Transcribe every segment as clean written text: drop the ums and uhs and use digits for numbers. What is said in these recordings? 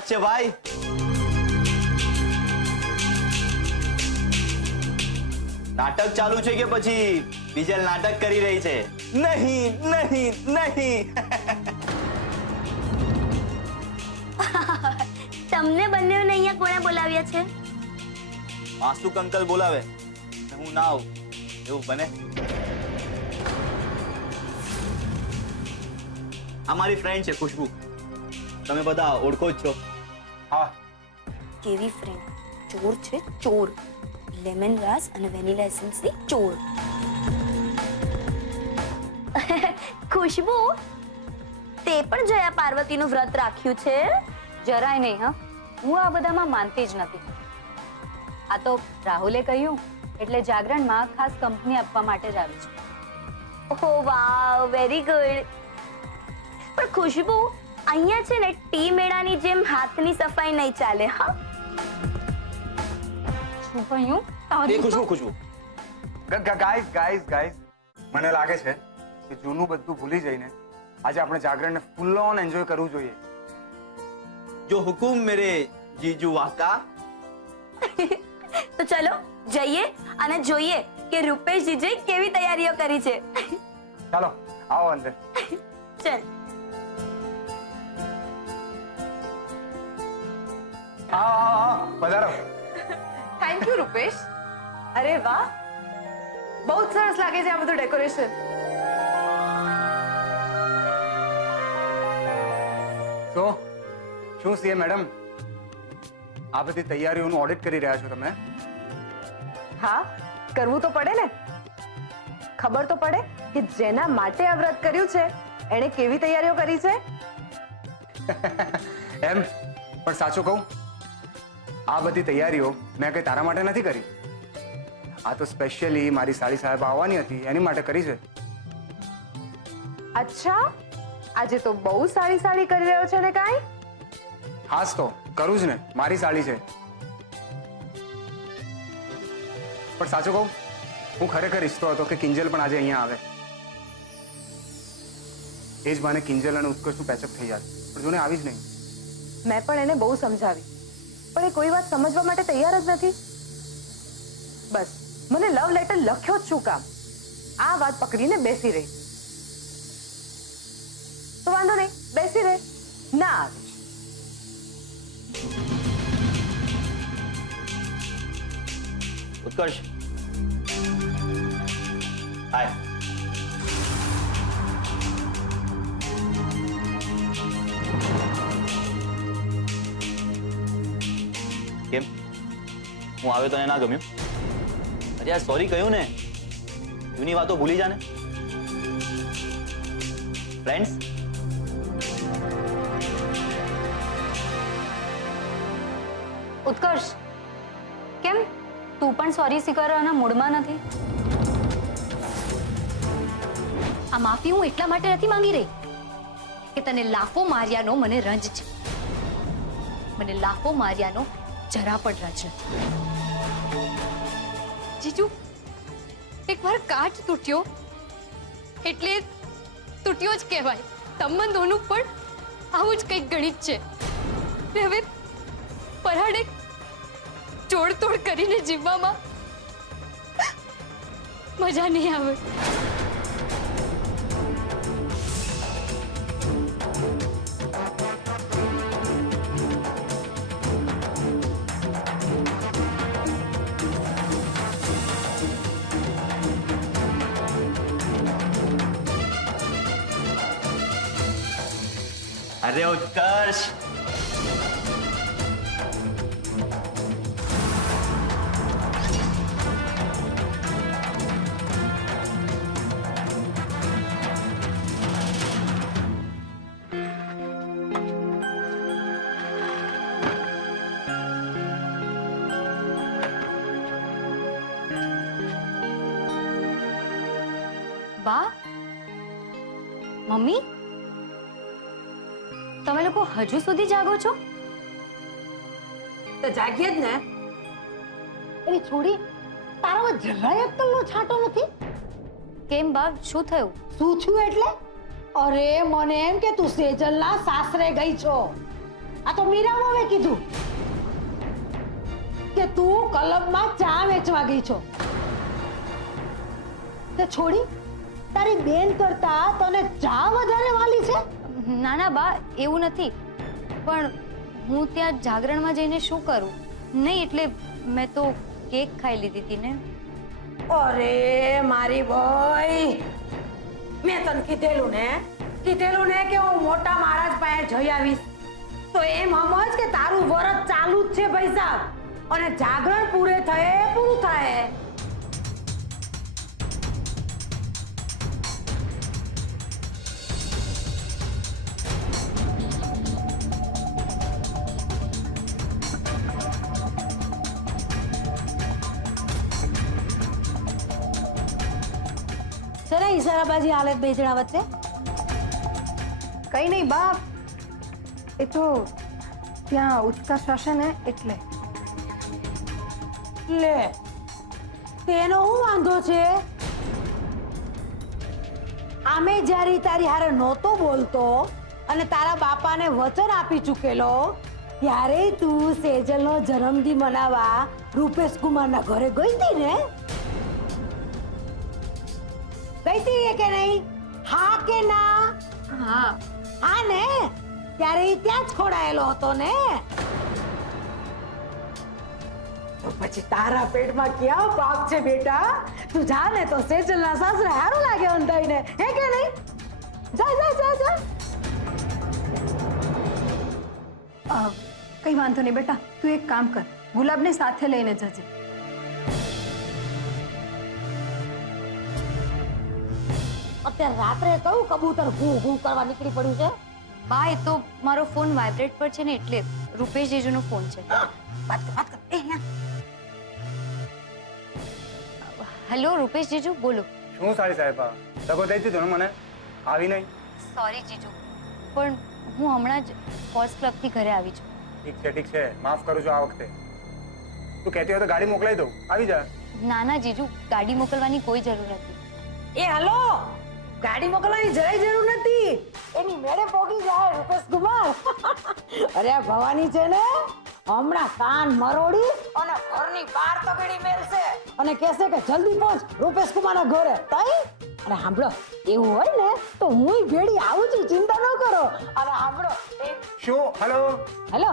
વાત છે ભાઈ. નાટક ચાલુ છે કે પછી બીજલ નાટક કરી રહી છે? નહીં નહીં નહીં. તમને બંનેને અહીંયા કોણે બોલાવ્યા છે? માસુ કંકલ બોલાવે, હું ના આવું એવું બને? આ મારી ફ્રેન્ડ છે ખુશ્બુ, તમે બધા ઓળખો જ છો. હા. કેવી ફ્રેન્ડ? ચોર છે ચોર, લેમન ગ્રાસ અને વેનીલા એસેન્સ ની ચોર. ખુશ્બુ, તે પણ જયા પાર્વતીનું વ્રત રાખ્યું છે? જરાય નહીં. હા, હું આ બધામાં માનતી જ નથી. આ તો રાહુલે કહ્યું એટલે જાગરણમાં ખાસ કંપની આપવા માટે જ આવી છું. ઓહ વાવ, વેરી ગુડ. પણ ખુશ્બુ, અહીંયા છે ને ટી મેળાની જેમ હાથની સફાઈ નહીં ચાલે. હા, શું કહ્યું? ખુશ્બુ ગાઈઝ મને લાગે છે કે જૂનું બધું ભૂલી જઈને આજે આપણે જાગરણને ફૂલ ઓન એન્જોય કરવું જોઈએ. જો હુકુમ મેરે જીજુ વાકા. તો ચલો જઈએ અને જોઈએ કે રૂપેશ જીજે કેવી તૈયારીઓ કરી છે. ચાલો આવો અંદર. ચલ. આવો પધારો. Thank you Rupesh. અરે વાહ, બહુ જ સરસ લાગે છે આ બધું ડેકોરેશન. તો શું સીએ મેડમ, આ બધી તૈયારીઓનું ઓડિટ કરી રહ્યા છો તમે? હા, કરવું તો પડે ને. ખબર તો પડે કે જેના માટે આ વ્રત કર્યું છે એણે કેવી તૈયારીઓ કરી છે. એમ પણ સાચું કહું, આ બધી તૈયારીઓ મેં કઈ તારા માટે નથી કરી. આ તો સ્પેશિયલી મારી સાડી સાહેબ આવવાની હતી એની માટે કરી છે. અચ્છા, આજે તો બહુ સારી સાડી કરી રહ્યો છે ને કાંઈ? હાસ તો કરું જ ને, મારી સાડી છે. પણ સાચું કહું, હું ખરેખર ઈચ્છતો હતો કે કિંજલ પણ આજે અહીંયા આવે. એ જ બાને કિંજલ અને ઉત્કર્ષનું પેચઅપ થઈ જાય, પણ જોને આવી જ નહીં. મેં પણ એને બહુ સમજાવી, પણ એ કોઈ વાત સમજવા માટે તૈયાર જ નથી. બસ મને લવ લેટર લખ્યો જ શું કામ, આ વાત પકડીને બેસી રહી. તો વાંધો નહીં, બેસી રહે, ના આવે. ઉત્કર્ષ, હાય. કેમ, હું આવ્યો તને ના ગમ્યું? અરે યાર સોરી કહ્યું ને, જૂની વાતો ભૂલી જા ને. ફ્રેન્ડ્સ, ઉત્કર્ષ, કેમ તું પણ સોરી સ્વીકારવાના મૂડમાં નથી? આ માફી હું એટલા માટે નથી માંગી રહી કે તને લાફો માર્યાનો મને રંજ છે. મને લાફો માર્યાનો જરા પણ રંજ નથી. જીજુ, એકવાર કાચ તૂટ્યો એટલે તૂટ્યો જ કહેવાય. સંબંધોનું પણ આવું જ કંઈક ગણિત છે. ને હવે પરાડે જોડતોડ કરીને જીવવામાં મજા નહીં આવે. અરે ઉત્કર્ષ, બા, મમ્મી, તમે લોકો હજુ સુધી જાગો છો? તો જાગીએ જ ને. એની છોડી, તારો જરાય અક્કલનો છાંટો નથી. કેમ બા, શું થયું? શું છું એટલે? અરે મને એમ કે તું સેજલના સાસરે ગઈ છો. આ તો મીરામાં કીધું કે તું ક્લબમાં ચા વેચવા ગઈ છો. તે છોડી તારી બેન કરતા તને ચા વધારે વાલી છે. ના ના બા, એવું નથી, પણ હું ત્યાં જાગરણમાં જઈને શું કરું? નહીં એટલે મેં તો કેક ખાઈ લીધી હતી ને. અરે મારી ભાઈ, મેં તને કીધેલું ને કે હું મોટા મહારાજ પાસે જઈ આવીશ, તો એમ સમજ કે તારું વરત ચાલુ જ છે ભાઈ સાહેબ, અને જાગરણ પૂરું થાય. જરા ઈશારાબાજી હાલત બે જણા વચ્ચે. કઈ નહીં બા, એ તો ત્યાં ઉત્કર્ષ હશે ને એટલે. લે, તેનો શું વાંધો છે? આમે જ્યારે તારી હારે નહોતો બોલતો અને તારા બાપાને વચન આપી ચૂકેલો, ત્યારે તું સેજલનો જન્મદિન મનાવવા રૂપેશ કુમારના ઘરે ગઈ હતી ને? ગઈ હતી કે નહીં? હા કે ના? હા ને, ત્યારે ઈ ત્યાં જ ખોડાયેલો હતો ને. તો પછી તારા પેટમાં ક્યાં પાપ છે બેટા? તું જા ને તો સેજલના સાસરે હારું લાગે અંધાઈને, હે કે નહીં? જા. કઈ વાંધો નહીં બેટા, તું એક કામ કર, ગુલાબને સાથે લઈને જજે. અત્યારે રાત્રે કયું કબૂતર ઘૂ કરવા નીકળી પડ્યું છે? બા, એ તો મારો ફોન વાઇબ્રેટ પર છે ને એટલે રૂપેશ જીજુનો ફોન છે. વાત કર. હેલો રૂપેશ જીજુ, બોલો. શું સાડી સાહેબા, દગો દઈ દીધો ને મને, આવી નહીં? સોરી જીજુ, પણ હું હમણાં જ સ્પોર્ટ્સ ક્લબથી ઘરે આવી છું. ઠીક છે, માફ કરું છું આ વખતે. તું કહેતી હોય તો ગાડી મોકલાઈ દઉં, આવી જા. ના ના જીજુ, ગાડી મોકલવાની કોઈ જરૂર નથી. એ હાલો, ગાડી મોકલવાની જરાય જરૂર નથી, એની મેળે પોગી જાય રૂપેશ કુમાર. અરે આ ભવાની છે ને, હમણાં કાન મરોડી અને ઘરની બહાર તગડી મેલશે અને કહેશે કે જલ્દી પહોંચ રૂપેશ કુમારના ઘરે. તઈ અને સાંભળો, એવું હોય ને તો હું ભેડી આવું છું, ચિંતા ન કરો. અને સાંભળો, શું? Hello hello.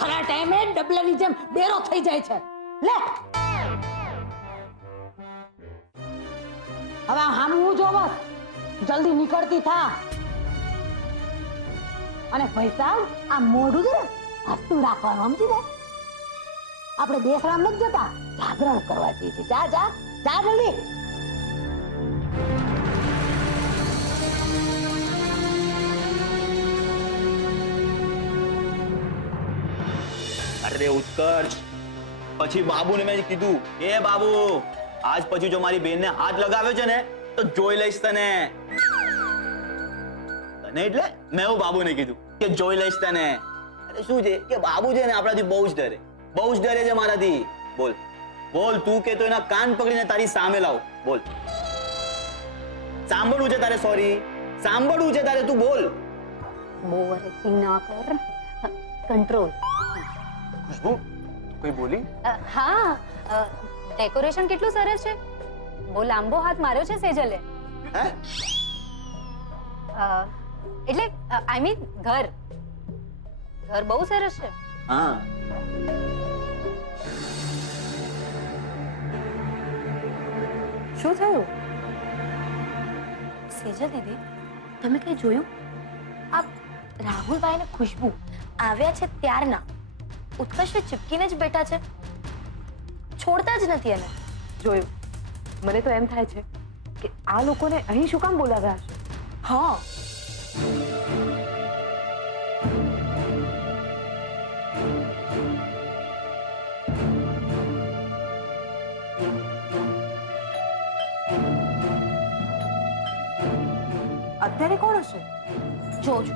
ખરા ટાઈમે ડબલાની જેમ ડેરો થઈ જાય છે. લે હવે હામ હું જોવસ, જલ્દી નીકળતી થા. અને પૈસા આ મોઢું છે ને હસતું રાખવાનું, સમજી ને? આપણે બેસરામ નથી જતા, જાગરણ કરવા જઈએ છીએ. જા જલ્દી. અરે ઉત્કર્ષ, પછી બાબુને મેં કીધું, એ બાબુ, આજ પછી જો મારી બેનને હાથ લગાવ્યો છે ને તો જોઈ લઈશ તને. એટલે મેં એવું બાબુને કીધું કે જોઈ લઈશ તને. અરે શું છે કે બાબુ છે ને આપણાથી બહુ જ ડરે છે મારાથી. બોલ તું કે તો એના કાન પકડીને તારી સામે લાવ. બોલ, સાંભળવું છે તારે? સોરી, સાંભળવું છે તારે? તું બોલ. બહુ એક્ટિંગ ના કર, કંટ્રોલ. ખુશ્બુ, કોઈ બોલી? હા, ડેકોરેશન કેટલું સરસ છે. બહુ લાંબો હાથ માર્યો છે સેજલે. હે? એટલે આઈ મીન ઘર બહુ સરસ છે. હા, શું થયું? સેજલ દીદી, તમે કઈ જોયું? આ રાહુલભાઈ ને ખુશ્બુ આવ્યા છે ત્યારના ઉત્કર્ષને ચીપકીને જ બેઠા છે, છોડતા જ નથી એને. જોયું, મને તો એમ થાય છે કે આ લોકોને અહીં શું કામ બોલાવ્યા હશે. હા, અત્યારે કોણ હશે? જોજો.